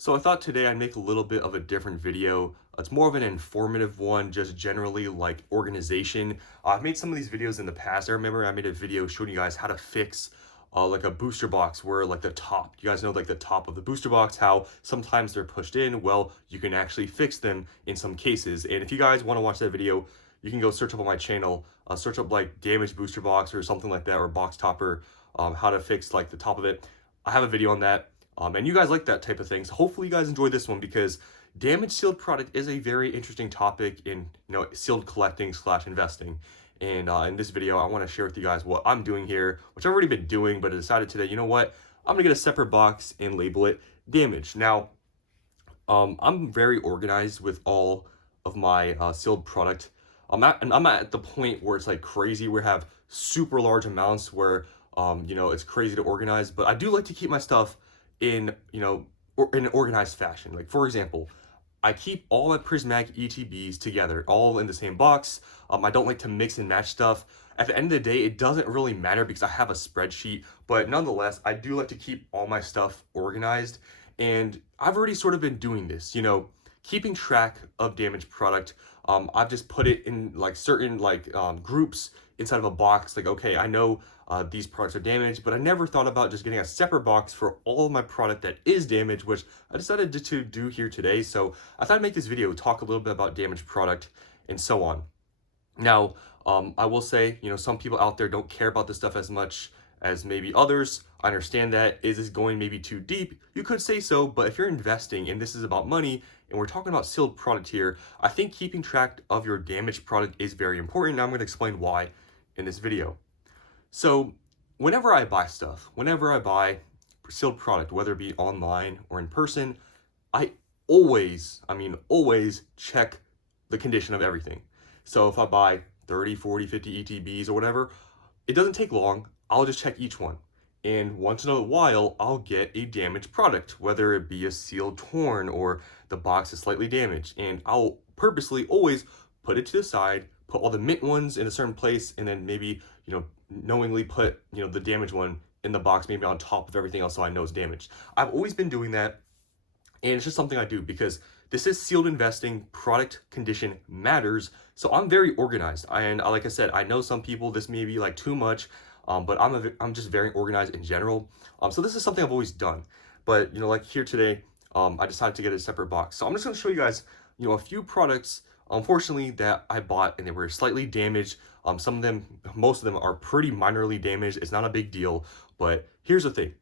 So I thought today I'd make a little bit of a different video. It's more of an informative one, just generally like organization. I've made some of these videos in the past. I remember I made a video showing you guys how to fix like a booster box where like the top, you guys know like the top of the booster box, how sometimes they're pushed in. Well, you can actually fix them in some cases. And if you guys want to watch that video, you can go search up on my channel, search up like damaged booster box or something like that, or box topper, how to fix like the top of it. I have a video on that. And you guys like that type of thing. So hopefully you guys enjoy this one because damaged sealed product is a very interesting topic in sealed collecting slash investing. And in this video, I want to share with you guys what I'm doing here, which I've already been doing, but I decided today, you know what? I'm gonna get a separate box and label it damaged. Now, I'm very organized with all of my sealed product. I'm at the point where it's like crazy. We have super large amounts where it's crazy to organize, but I do like to keep my stuff in in an organized fashion. Like for example, I keep all my prismatic ETBs together, all in the same box. I don't like to mix and match stuff. At the end of the day, it doesn't really matter because I have a spreadsheet, but nonetheless, I do like to keep all my stuff organized. And I've already sort of been doing this, keeping track of damaged product. I've just put it in like certain groups inside of a box. Like, okay, I know these products are damaged, but I never thought about just getting a separate box for all of my product that is damaged, which I decided to do here today. So I thought I'd make this video, talk a little bit about damaged product and so on. Now, I will say, some people out there don't care about this stuff as much as maybe others. I understand that. Is this going maybe too deep? You could say so, but if you're investing and this is about money and we're talking about sealed product here, I think keeping track of your damaged product is very important. And I'm going to explain why in this video. So whenever I buy stuff, whenever I buy sealed product, whether it be online or in person, I always, always check the condition of everything. So if I buy 30, 40, 50 ETBs or whatever, it doesn't take long. I'll just check each one. And once in a while, I'll get a damaged product, whether it be a seal torn or the box is slightly damaged. And I'll purposely always put it to the side, put all the mint ones in a certain place, and then maybe, knowingly put, the damaged one in the box, maybe on top of everything else so I know it's damaged. I've always been doing that. And it's just something I do because this is sealed investing. Product condition matters. So I'm very organized. And like I said, I know some people, this may be like too much, but I'm just very organized in general. So this is something I've always done. But, like here today, I decided to get a separate box. So I'm just going to show you guys, a few products, unfortunately, that I bought and they were slightly damaged. Some of them, most of them are pretty minorly damaged. It's not a big deal. But here's the thing.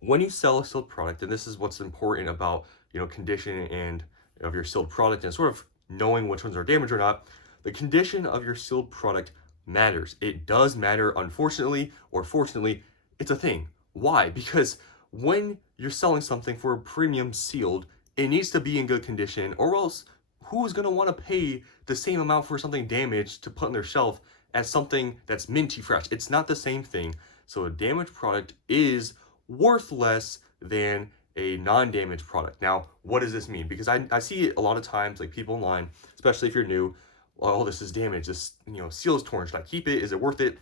When you sell a sealed product, and this is what's important about, condition and of your sealed product and sort of knowing which ones are damaged or not, the condition of your sealed product matters. It does matter, unfortunately, or fortunately, it's a thing. Why? Because when you're selling something for a premium sealed, it needs to be in good condition, or else who's going to want to pay the same amount for something damaged to put on their shelf as something that's minty fresh? It's not the same thing. So a damaged product is worth less than a non-damaged product. Now, what does this mean? Because I see it a lot of times, like people online, especially if you're new, oh, this is damaged, this seal is torn, should I keep it? Is it worth it?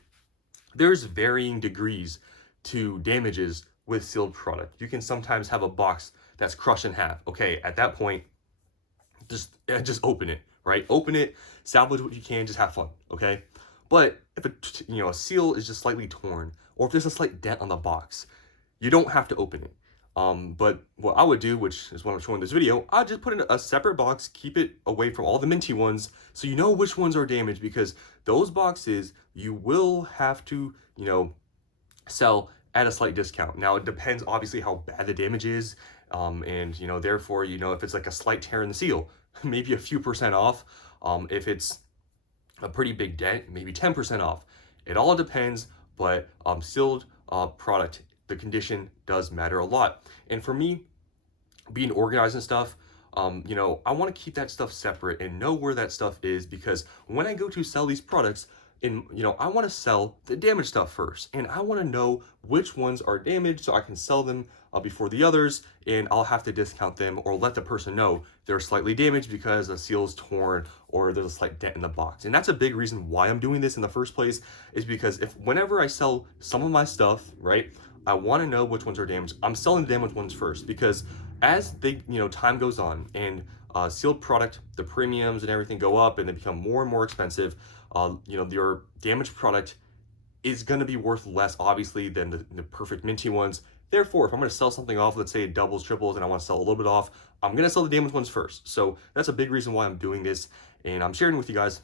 There's varying degrees to damages with sealed product. You can sometimes have a box that's crushed in half. Okay, at that point, just open it, right? Open it, salvage what you can, just have fun, okay? But if a seal is just slightly torn, or if there's a slight dent on the box, you don't have to open it. But what I would do, which is what I'm showing in this video, I'd just put in a separate box, keep it away from all the minty ones, so you know which ones are damaged, because those boxes you will have to, sell at a slight discount. Now, it depends obviously how bad the damage is, and therefore, if it's like a slight tear in the seal, maybe a few percent off. If it's a pretty big dent, maybe 10% off. It all depends, but sealed product, the condition does matter a lot. And for me, being organized and stuff, I want to keep that stuff separate and know where that stuff is, because when I go to sell these products, I want to sell the damaged stuff first, and I want to know which ones are damaged so I can sell them before the others, and I'll have to discount them or let the person know they're slightly damaged because the seal is torn or there's a slight dent in the box. And that's a big reason why I'm doing this in the first place, is because whenever I sell some of my stuff, right, I want to know which ones are damaged. I'm selling the damaged ones first because as they, time goes on and sealed product, the premiums and everything go up and they become more and more expensive, your damaged product is going to be worth less, obviously, than the perfect minty ones. Therefore, if I'm going to sell something off, let's say it doubles, triples, and I want to sell a little bit off, I'm going to sell the damaged ones first. So that's a big reason why I'm doing this. And I'm sharing with you guys,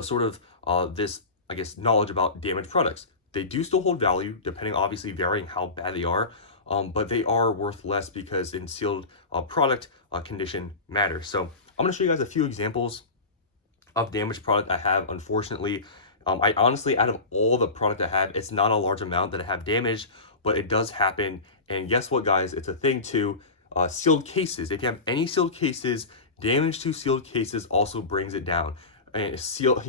sort of this, I guess, knowledge about damaged products. They do still hold value, depending, obviously, varying how bad they are. But they are worth less because in sealed product, condition matters. So I'm going to show you guys a few examples of damaged product I have. Unfortunately, I honestly, out of all the product I have, it's not a large amount that I have damaged, but it does happen. And guess what, guys? It's a thing too. Sealed cases. If you have any sealed cases, damage to sealed cases also brings it down. And seal,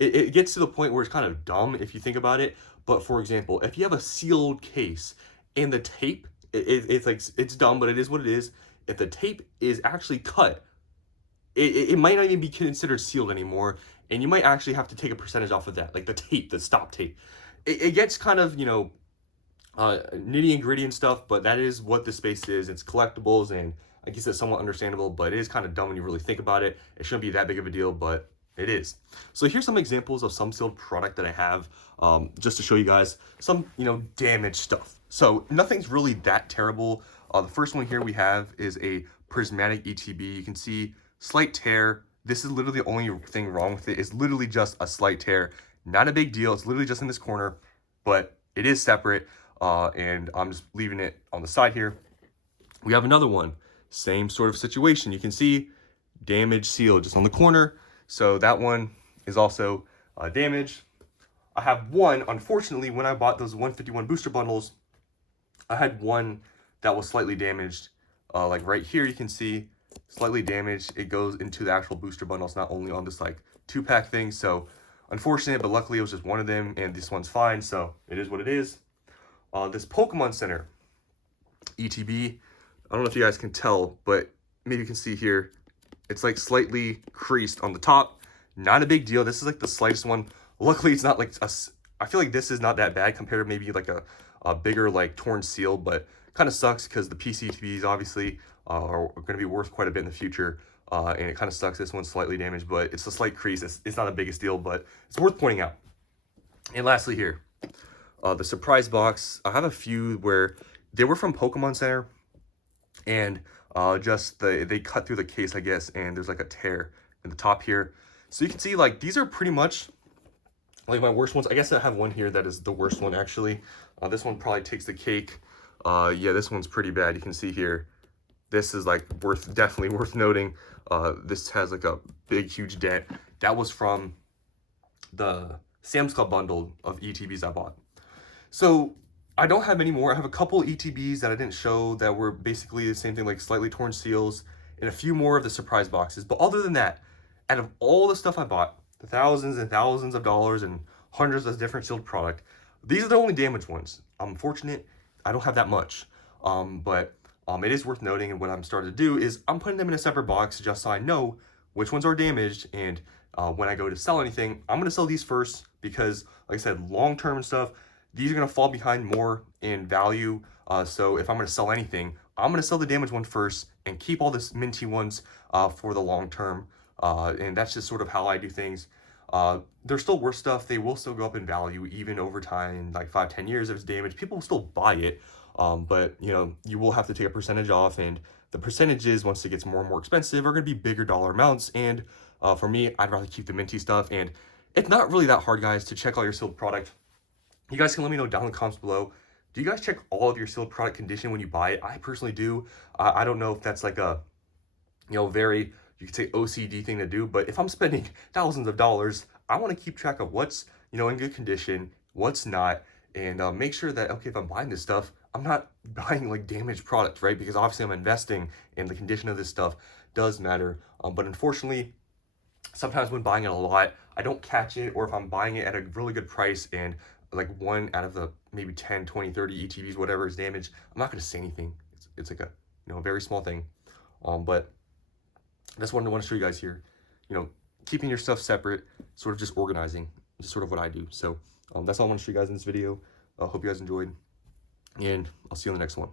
it gets to the point where it's kind of dumb if you think about it. But for example, if you have a sealed case and the tape, it's like, it's dumb, but it is what it is. If the tape is actually cut, it might not even be considered sealed anymore, and you might actually have to take a percentage off of that, like the tape, the stop tape. It gets kind of, nitty and gritty and stuff, but that is what the space is. It's collectibles, and I guess it's somewhat understandable, but it is kind of dumb when you really think about it. It shouldn't be that big of a deal, but it is. So here's some examples of some sealed product that I have, just to show you guys some, damaged stuff. So nothing's really that terrible. The first one here we have is a prismatic ETB. You can see slight tear. This is literally the only thing wrong with it. It's literally just a slight tear. Not a big deal. It's literally just in this corner, but it is separate. And I'm just leaving it on the side here. We have another one. Same sort of situation. You can see damaged seal just on the corner. So that one is also damaged. I have one, unfortunately, when I bought those 151 booster bundles, I had one that was slightly damaged. Like right here, you can see slightly damaged. It goes into the actual booster bundles, not only on this like 2-pack thing. So unfortunate, but luckily it was just one of them, and this one's fine. So it is what it is. This Pokemon Center ETB, I don't know if you guys can tell, but maybe you can see here, it's like slightly creased on the top. Not a big deal. This is like the slightest one. Luckily, it's not like I feel like this is not that bad compared to maybe like a bigger like torn seal, but kind of sucks because the PCTBs obviously are going to be worth quite a bit in the future. And it kind of sucks. This one's slightly damaged, but it's a slight crease. It's not the biggest deal, but it's worth pointing out. And lastly here, the surprise box. I have a few where they were from Pokemon Center, and just they cut through the case, I guess, and there's like a tear in the top here. So you can see like these are pretty much like my worst ones. I guess I have one here that is the worst one actually. This one probably takes the cake. Yeah, this one's pretty bad. You can see here. This is like definitely worth noting. This has like a big, huge dent. That was from the Sam's Club bundle of ETBs I bought. So I don't have any more. I have a couple ETBs that I didn't show that were basically the same thing, like slightly torn seals, and a few more of the surprise boxes. But other than that, out of all the stuff I bought, the thousands and thousands of dollars and hundreds of different sealed product, these are the only damaged ones. I'm fortunate I don't have that much, but it is worth noting, and what I'm starting to do is I'm putting them in a separate box just so I know which ones are damaged, and when I go to sell anything, I'm going to sell these first because, like I said, long-term stuff, these are going to fall behind more in value. So if I'm going to sell anything, I'm going to sell the damaged one first and keep all the minty ones for the long term. And that's just sort of how I do things. They're still worth stuff. They will still go up in value even over time, like 5-10 years if it's damaged. People will still buy it, but you will have to take a percentage off, and the percentages, once it gets more and more expensive, are going to be bigger dollar amounts. And for me, I'd rather keep the minty stuff. And it's not really that hard, guys, to check all your sealed product. You guys can let me know down in the comments below. Do you guys check all of your sealed product condition when you buy it? I personally do. I don't know if that's like a, very, you could say OCD thing to do, but if I'm spending thousands of dollars, I want to keep track of what's, in good condition, what's not, and make sure that, okay, if I'm buying this stuff, I'm not buying like damaged product, right? Because obviously I'm investing, and the condition of this stuff does matter. But unfortunately, sometimes when buying it a lot, I don't catch it, or if I'm buying it at a really good price and like one out of the maybe 10, 20, 30 ETBs, whatever is damaged, I'm not going to say anything. It's like a, a very small thing. But that's what I want to show you guys here. Keeping your stuff separate, sort of just organizing, just sort of what I do. So that's all I want to show you guys in this video. I hope you guys enjoyed, and I'll see you in the next one.